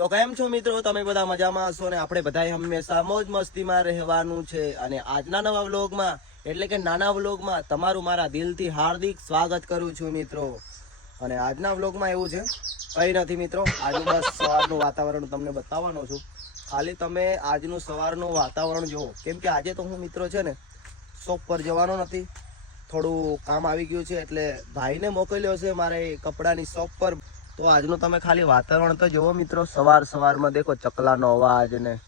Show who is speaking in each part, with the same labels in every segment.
Speaker 1: તો કેમ છો મિત્રો? તમે બધા મજામાં હશો ને? આપણે બધા હંમેશા મોજ મસ્તીમાં રહેવાનું છે અને આજના નવા વ્લોગમાં, એટલે કે નાના વ્લોગમાં, તમારું મારા દિલથી હાર્દિક સ્વાગત કરું છું મિત્રો. અને આજના વ્લોગમાં એવું છે, કઈ નથી મિત્રો, આજનું બસ સવારનું વાતાવરણ તમને બતાવવાનો છું. ખાલી તમે આજનું સવારનું વાતાવરણ જુઓ. કેમ કે આજે તો હું મિત્રો છે ને, શોપ પર જવાનો નથી. થોડું કામ આવી ગયું છે એટલે ભાઈને મોકલ્યો છે મારે કપડાની શોપ પર. તો આજનું તમે ખાલી વાતાવરણ તો જુઓ મિત્રો, સવાર સવારમાં દેખો ચકલાનો અવાજ ને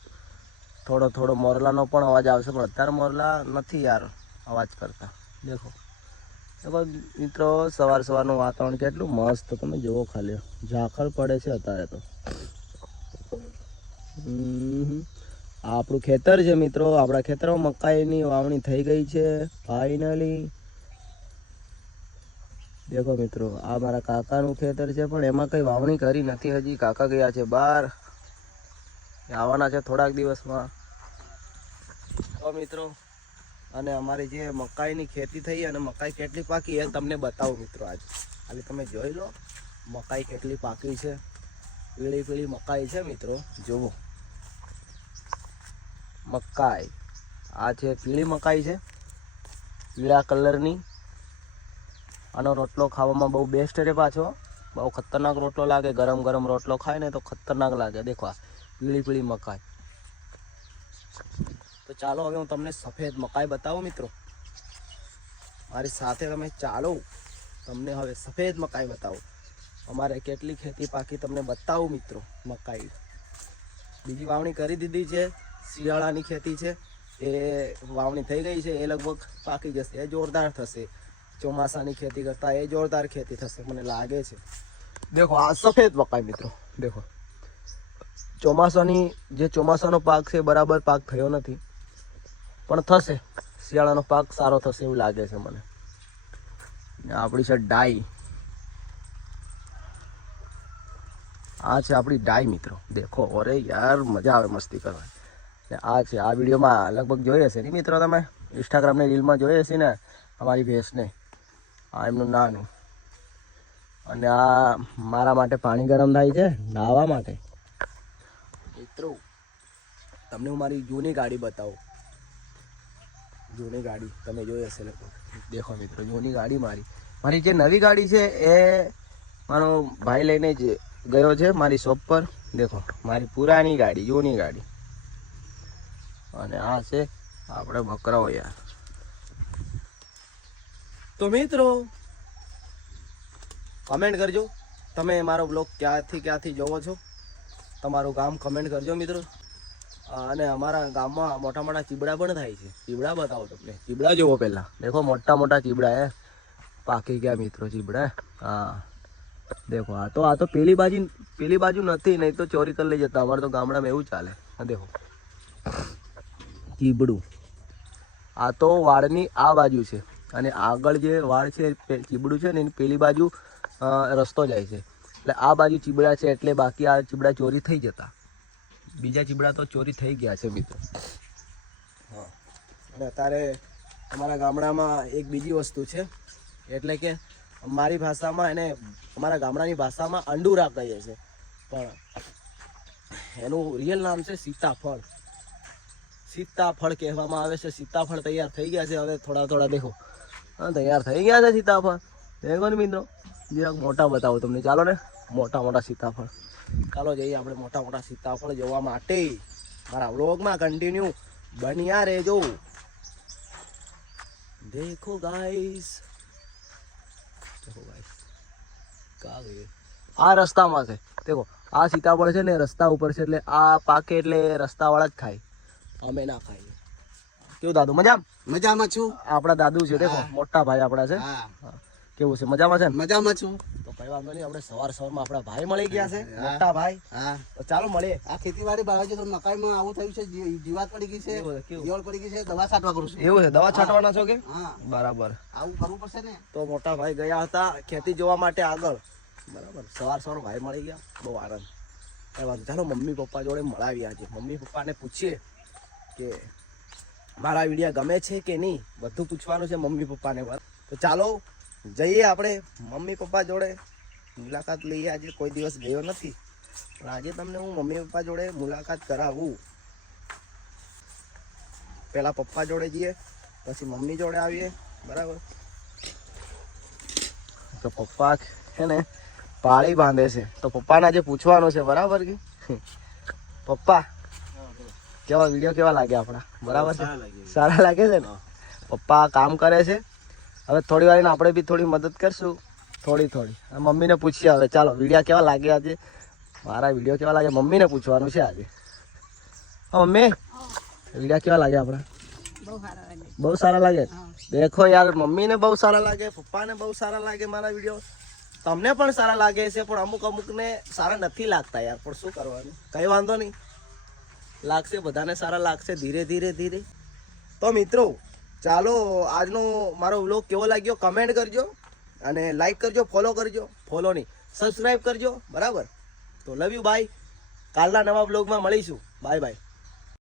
Speaker 1: થોડો થોડો મોરલાનો પણ અવાજ આવશે, પણ અત્યારે મોરલા નથી યાર અવાજ કરતા. દેખો. દેખો મિત્રો, સવાર સવારનું વાતાવરણ કેટલું મસ્ત, તમે જુઓ ખાલી. ઝાખર પડે છે અત્યારે તો. આપણું ખેતર છે મિત્રો, આપણા ખેતરમાં મકાઈની વાવણી થઈ ગઈ છે ફાઇનલી દેખો મિત્રો, આ મારા કાકાનું ખેતર છે, પણ એમાં કંઈ વાવણી કરી નથી હજી. કાકા ગયા છે બહાર. આવવાના છે થોડાક દિવસમાં. તો મિત્રો, અને અમારી જે મકાઈની ખેતી થઈ અને મકાઈ કેટલી પાકી, એ તમને બતાવું મિત્રો આજે. ખાલી તમે જોઈ લો, મકાઈ કેટલી પાકી છે. પીળી પીળી મકાઈ છે મિત્રો, જુઓ. મકાઈ. આ છે પીળી મકાઈ છે, પીળા કલરની આનો રોટલો ખાવામાં બહુ બેસ્ટ રહે પાછો. બહુ ખતરનાક રોટલો લાગે. ગરમ ગરમ રોટલો ખાય ને તો ખતરનાક લાગે. દેખો પીળી પીળી મકાઈ. તો ચાલો હવે હું તમને સફેદ મકાઈ બતાવું મિત્રો. મારી સાથે તમે ચાલો. તમને હવે સફેદ મકાઈ બતાવું. અમારે કેટલી ખેતી પાકી તમને બતાવું મિત્રો મકાઈ. બીજી વાવણી કરી દીધી છે. શિયાળાની ખેતી છે. એ વાવણી થઈ ગઈ છે. એ લગભગ પાકી જશે. એ જોરદાર થશે. ચોમાસાની ખેતી કરતા એ જોરદાર ખેતી થશે, મને લાગે છે. દેખો, આ સફેદ મકાઈ મિત્રો. દેખો. ચોમાસાની, જે ચોમાસાનો પાક છે બરાબર પાક થયો નથી. પણ થશે. શિયાળાનો પાક સારો થશે એવું લાગે છે મને. આપણી છે ડાઈ. આ છે આપણી ડાઈ મિત્રો. દેખો, અરે યાર, મજા આવે મસ્તી કરવાની આ છે, આ વિડીયોમાં લગભગ જોઈ હશે ને મિત્રો તમે? ઇન્સ્ટાગ્રામની રીલમાં જોઈ હશે ને? અમારી ભેંસને. આ એમનું નાનું. અને આ મારા માટે પાણી ગરમ થાય છે, નાહવા માટે. મિત્રો, તમને હું મારી જૂની ગાડી બતાવું. જૂની ગાડી, તમે જોઈ હશે લોકો દેખો મિત્રો, જૂની ગાડી મારી. મારી જે નવી ગાડી છે, એ મારો ભાઈ લઈને જ ગયો છે મારી શોપ પર. દેખો, મારી પુરાની ગાડી, જૂની ગાડી. અને આ છે આપણે બકરાઓ યાર. તો મિત્રો કમેન્ટ કરજો. તમે મારો બ્લોગ ક્યાંથી ક્યાંથી જોવો છો, તમારું ગામ કમેન્ટ કરજો મિત્રો. અને અમારા ગામમાં મોટા મોટા ચીબડા પણ થાય છે. ચીબડા બતાવો તમને. ચીબડા જોવો પહેલાં. દેખો, મોટા મોટા ચીબડા, હે. પાકી ગયા મિત્રો ચીબડા. હા. દેખો, આ તો આ તો પેલી બાજુ પેલી બાજુ નથી, નહીં તો ચોરી કરી લઈ જતા. અમારે તો ગામડામાં એવું ચાલે. હા, દેખો. ચીબડું. આ તો વાળની આ બાજુ છે. અને આગળ જે વાળ છે ચીબડું છે ને એની પેલી બાજુ રસ્તો જાય છે. એટલે આ બાજુ ચીબડા છે એટલે બાકી આ ચીબડા ચોરી થઈ જતા. બીજા ચીબડા તો ચોરી થઈ ગયા છે મિત્રો. હા. અને અત્યારે અમારા ગામડામાં એક બીજી વસ્તુ છે, એટલે કે મારી ભાષામાં એને, અમારા ગામડાની ભાષામાં અંડુરા કહીએ છે. પણ એનું રિયલ નામ છે સીતાફળ. સીતાફળ કહેવામાં આવે છે. સીતાફળ તૈયાર થઈ ગયા છે. હવે થોડા થોડા દેખો. હા, તૈયાર થઈ ગયા છે સીતાફળ. દેખો ને મિત્રો. જરાક મોટા બતાવો તમને. ચાલો ને, મોટા મોટા સીતાફળ. ચાલો જઈએ આપણે મોટા મોટા સીતાફળ જોવા માટે. મારા વ્લોગમાં કન્ટિન્યુ બન્યા રહેજો. દેખો ગાઈસ આ રસ્તામાં છે. દેખો, આ સીતાફળ છે ને રસ્તા ઉપર છે એટલે આ પાકે એટલે રસ્તાવાળા જ ખાય. અમે ના ખાઈએ. કેવું દાદુ મજા
Speaker 2: મજામાં છું.
Speaker 1: આપણા દાદુ છે દેખો મોટા ભાઈ આપણા છે. કેવું છે મજામાં છે ને?
Speaker 2: મજામાં છું.
Speaker 1: તો કઈ વાંધો નહીં આપણે સવાર સવારમાં આપણા ભાઈ મળી ગયા છે મોટા ભાઈ.
Speaker 2: હા.
Speaker 1: તો ચાલો મળીએ.
Speaker 2: આ ખેતીવાડી બાજુ તો મકાઈમાં આવું થયું છે જીવાત પડી ગઈ છે
Speaker 1: છે?
Speaker 2: જીવાત પડી ગઈ છે દવા છાંટવા કરું છું.
Speaker 1: એવું છે દવા છાંટવાના છો કે?
Speaker 2: હા.
Speaker 1: બરાબર.
Speaker 2: આવું કરવું પડશે ને.
Speaker 1: તો મોટા ભાઈ ગયા હતા ખેતી જોવા માટે આગળ. બરાબર. સવાર સવાર ભાઈ મળી ગયા. બહુ આનંદ. કઈ વાંધો ચાલો મમ્મી પપ્પા જોડે મળાવી આજે. મમ્મી પપ્પાને પૂછીએ કે મારા વિડીયા ગમે છે કે નહીં, બધું પૂછવાનું છે મમ્મી પપ્પાને પણ તો ચાલો, જઈએ આપણે મમ્મી પપ્પા જોડે. મુલાકાત લઈએ આજે, કોઈ દિવસ ગયો નથી. પણ આજે તમને હું મમ્મી પપ્પા જોડે મુલાકાત કરાવું. પહેલાં પપ્પા જોડે જઈએ, પછી મમ્મી જોડે આવીએ, બરાબર? તો પપ્પા છે ને, પાળી બાંધે છે. તો પપ્પાને આજે પૂછવાનું છે, બરાબર કે? પપ્પા કેવા વીડિયો કેવા લાગે આપણા? બરાબર છે? સારા લાગે છે ને? પપ્પા કામ કરે છે. હવે થોડી વાર આપણે બી થોડી મદદ કરશું. થોડી થોડી. મમ્મીને પૂછીએ હવે. ચાલો વિડીયા કેવા લાગે આજે? મારા વીડિયો કેવા લાગે? મમ્મીને પૂછવાનું છે આજે. હા મમ્મી. વિડીયા કેવા લાગે આપણા?
Speaker 3: બહુ સારા લાગે.
Speaker 1: બહુ સારા લાગે? દેખો યાર મમ્મીને બહુ સારા લાગે પપ્પાને બહુ સારા લાગે મારા વીડિયો તમને પણ સારા લાગે છે પણ અમુક અમુકને સારા નથી લાગતા યાર. પણ શું કરવાનું? કંઈ વાંધો નહીં. લાગશે, બધાને સારા લાગશે, ધીરે ધીરે ધીરે. તો મિત્રો, ચાલો આજનો મારો વ્લોગ કેવો લાગ્યો કમેન્ટ કરજો અને લાઈક કરજો ફોલો કરજો. ફોલો નહીં સબસ્ક્રાઈબ કરજો. બરાબર? તો લવ યુ બાય કાલના નવા બ્લોગમાં મળીશું. Bye bye